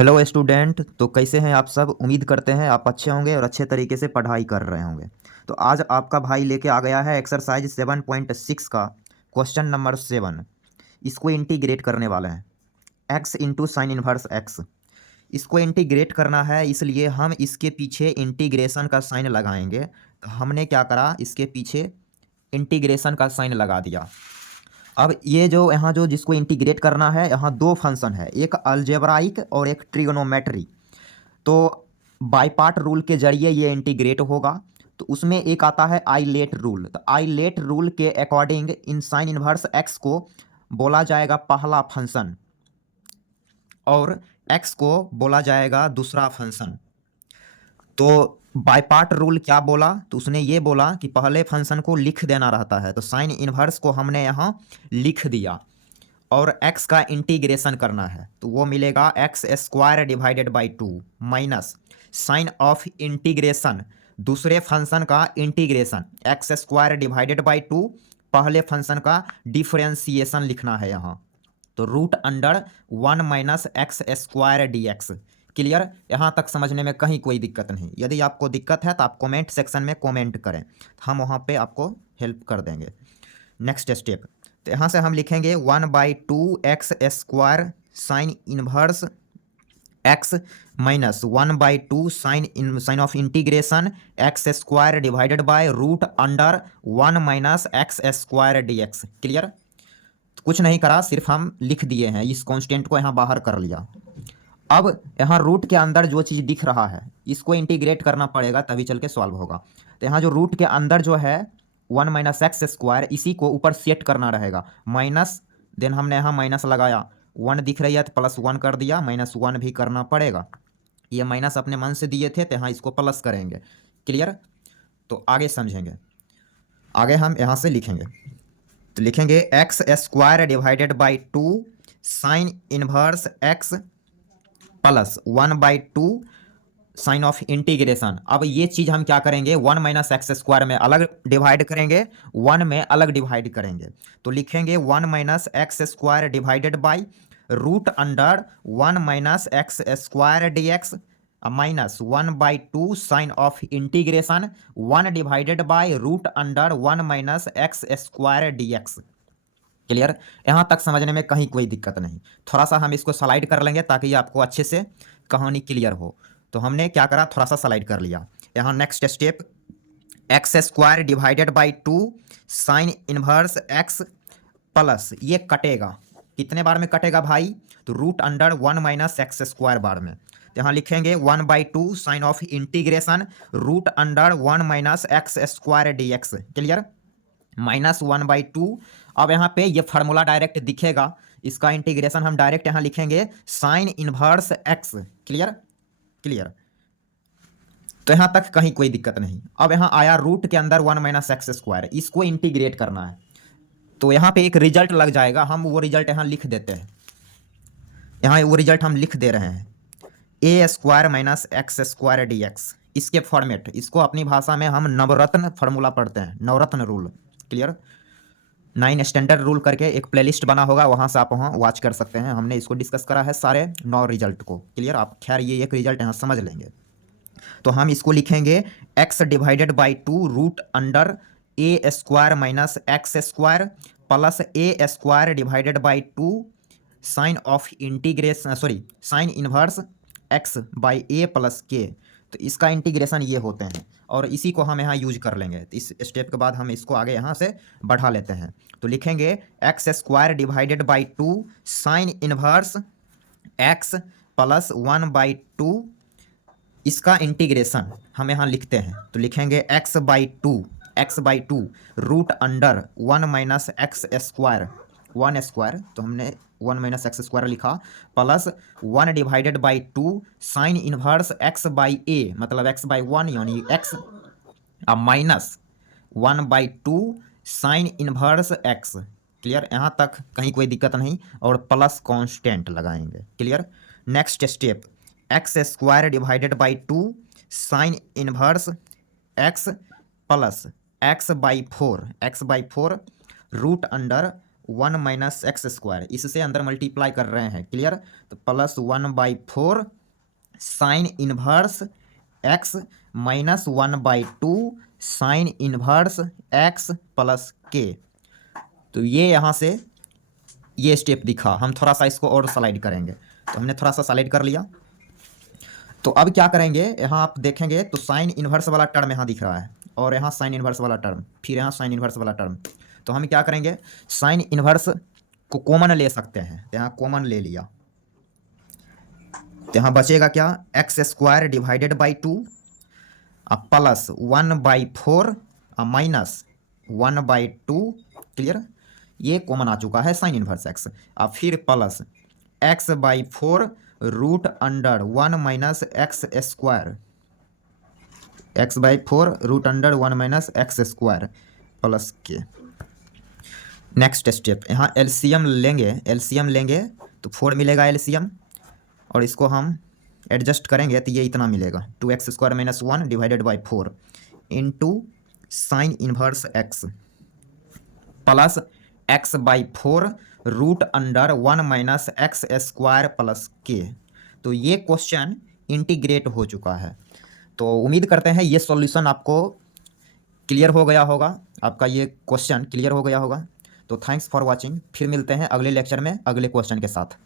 Hello student. तो कैसे हैं आप सब। उम्मीद करते हैं आप अच्छे होंगे और अच्छे तरीके से पढ़ाई कर रहे होंगे। तो आज आपका भाई लेके आ गया है एक्सरसाइज 7.6 का क्वेश्चन नंबर 7। इसको इंटीग्रेट करने वाले हैं x into sine inverse x. इसको इंटीग्रेट करना है, इसलिए हम इसके पीछे इंटीग्रेशन का साइन लगाएंगे। तो हमने क्या करा, इसके पीछे इंटीग्रेशन का साइन लगा दिया। अब ये जो यहाँ जो जिसको इंटीग्रेट करना है, यहाँ दो फंक्शन है, एक अलजेब्राइक और एक ट्रिग्नोमेट्री। तो बाई पार्ट रूल के जरिए ये इंटीग्रेट होगा। तो उसमें एक आता है आइलेट रूल। तो आइलेट रूल के अकॉर्डिंग इन साइन इनवर्स एक्स को बोला जाएगा पहला फंक्शन और एक्स को बोला जाएगा दूसरा फंक्शन। तो बाय पार्ट रूल क्या बोला, तो उसने ये बोला कि पहले फंक्शन को लिख देना रहता है। तो साइन इनवर्स को हमने यहाँ लिख दिया और x का इंटीग्रेशन करना है, तो वो मिलेगा x square divided by 2 minus sign of integration दूसरे फंक्शन का integration x square divided by 2 पहले फंक्शन का डिफरेंशिएशन लिखना है यहाँ। तो root under 1 minus x square d x. Clear. यहाँ तक समझने में कहीं कोई दिक्कत नहीं। यदि आपको दिक्कत है तो आप कमेंट सेक्शन में कमेंट करें, हम वहाँ पे आपको हेल्प कर देंगे। नेक्स्ट स्टेप, तो यहाँ से हम लिखेंगे 1/2 x square sine inverse x minus 1/2 sign of integration x square divided by root under 1 minus x square d x. Clear. तो कुछ नहीं करा, सिर्फ हम लिख दिए हैं, इस कांस्टेंट को यहाँ बाहर कर लिया। अब यहाँ रूट के अंदर जो चीज़ दिख रहा है इसको इंटीग्रेट करना पड़ेगा, तभी चल के सॉल्व होगा। तो यहाँ जो रूट के अंदर जो है 1 माइनस एक्स स्क्वायर, इसी को ऊपर सेट करना रहेगा माइनस। देन हमने यहाँ माइनस लगाया, 1 दिख रही है तो +1 कर दिया, -1 भी करना पड़ेगा। ये माइनस अपने मन से दिए थे तो यहाँ इसको प्लस करेंगे। क्लियर। तो आगे समझेंगे, आगे हम यहाँ से लिखेंगे। तो लिखेंगे x square divided by 2 sine inverse x plus 1/2 sign of integration. अब ये चीज़ हम क्या करेंगे, 1 माइनस एक्स स्क्वायर में अलग डिवाइड करेंगे, 1 में अलग डिवाइड करेंगे। तो लिखेंगे 1 minus x square divided by root under 1 minus x square d x minus 1/2 sign of integration 1 divided by root under 1 minus x square d x. Clear. यहाँ तक समझने में कहीं कोई दिक्कत नहीं। थोड़ा सा हम इसको स्लाइड कर लेंगे ताकि आपको अच्छे से कहानी क्लियर हो। तो हमने क्या करा, थोड़ा सा स्लाइड कर लिया। यहाँ next step, x square divided by 2 sine inverse x plus, ये कटेगा कितने बार में कटेगा भाई, तो root under 1 minus x square बार में। तो यहाँ लिखेंगे 1/2 sign of integration root under 1 minus x square d x. Clear. -1/2। अब यहाँ पे ये फार्मूला डायरेक्ट दिखेगा, इसका इंटीग्रेशन हम डायरेक्ट यहाँ लिखेंगे sign inverse x. Clear. Clear. तो यहाँ तक कहीं कोई दिक्कत नहीं। अब यहाँ आया रूट के अंदर 1 माइनस एक्स स्क्वायर, इसको इंटीग्रेट करना है। तो यहाँ पे एक रिजल्ट लग जाएगा, हम वो रिजल्ट यहाँ लिख देते हैं। यहाँ वो रिजल्ट हम लिख दे रहे हैं a square minus x square d x. इसके फॉर्मेट, इसको अपनी भाषा में हम नवरत्न फार्मूला पढ़ते हैं, नवरत्न रूल। क्लियर। 9 स्टैंडर्ड रूल करके एक प्लेलिस्ट बना होगा, वहाँ से आप वहाँ वॉच कर सकते हैं। हमने इसको डिस्कस करा है सारे 9 रिजल्ट को। क्लियर। आप खैर ये एक रिजल्ट यहाँ समझ लेंगे। तो हम इसको लिखेंगे x divided by 2 root under a square minus x square plus a square divided by 2 sign of integration sine inverse x by a plus k. तो इसका इंटीग्रेशन ये होते हैं और इसी को हम यहाँ यूज कर लेंगे। तो इस स्टेप के बाद हम इसको आगे यहाँ से बढ़ा लेते हैं। तो लिखेंगे x square divided by 2 sine inverse x plus 1/2, इसका इंटीग्रेशन हम यहाँ लिखते हैं। तो लिखेंगे x/2 root under 1 minus x square 1 square, तो हमने 1 माइनस एक्स स्क्वायर लिखा, plus 1 divided by 2 sine inverse x by a, मतलब x/1 यानी x, minus 1/2 sine inverse x। Clear. यहाँ तक कहीं कोई दिक्कत नहीं, और प्लस कांस्टेंट लगाएंगे। Clear. Next step, x square divided by 2 sine inverse x plus x/4 root under 1 minus x square, इससे अंदर मल्टीप्लाई कर रहे हैं, क्लियर। तो plus 1/4 sign inverse x minus 1/2 sine inverse x plus k. तो ये यहाँ से ये स्टेप दिखा, हम थोड़ा सा इसको और स्लाइड करेंगे, तो हमने थोड़ा सा स्लाइड कर लिया। तो अब क्या करेंगे, यहाँ आप देखेंगे तो साइन इनवर्स वाला टर्म यहाँ दिख रहा है, और यहाँ साइन इनवर्स वाला टर्म, फिर यहाँ साइन इनवर्स वाला टर्म। तो हम क्या करेंगे, साइन इनवर्स को कॉमन ले सकते हैं, तो यहाँ कॉमन ले लिया, तो यहाँ बचेगा क्या, x square divided by 2 plus 1/4 minus 1/2, clear. ये कॉमन आ चुका है साइन इनवर्स एक्स। अब फिर plus x/4 root under 1 minus x square, x/4 root under 1 minus x square plus k. Next step, यहाँ एलसीएम लेंगे तो 4 मिलेगा एलसीएम, और इसको हम एडजस्ट करेंगे तो ये इतना मिलेगा, 2x² - 1 divided by 4 into sine inverse x plus x/4 root under 1 minus x square plus k. तो ये क्वेश्चन इंटीग्रेट हो चुका है। तो उम्मीद करते हैं ये सॉल्यूशन आपको क्लियर हो गया होगा, आपका ये क्वेश्चन क्लियर हो गया होगा। तो थैंक्स फॉर वॉचिंग, फिर मिलते हैं अगले लेक्चर में अगले क्वेश्चन के साथ।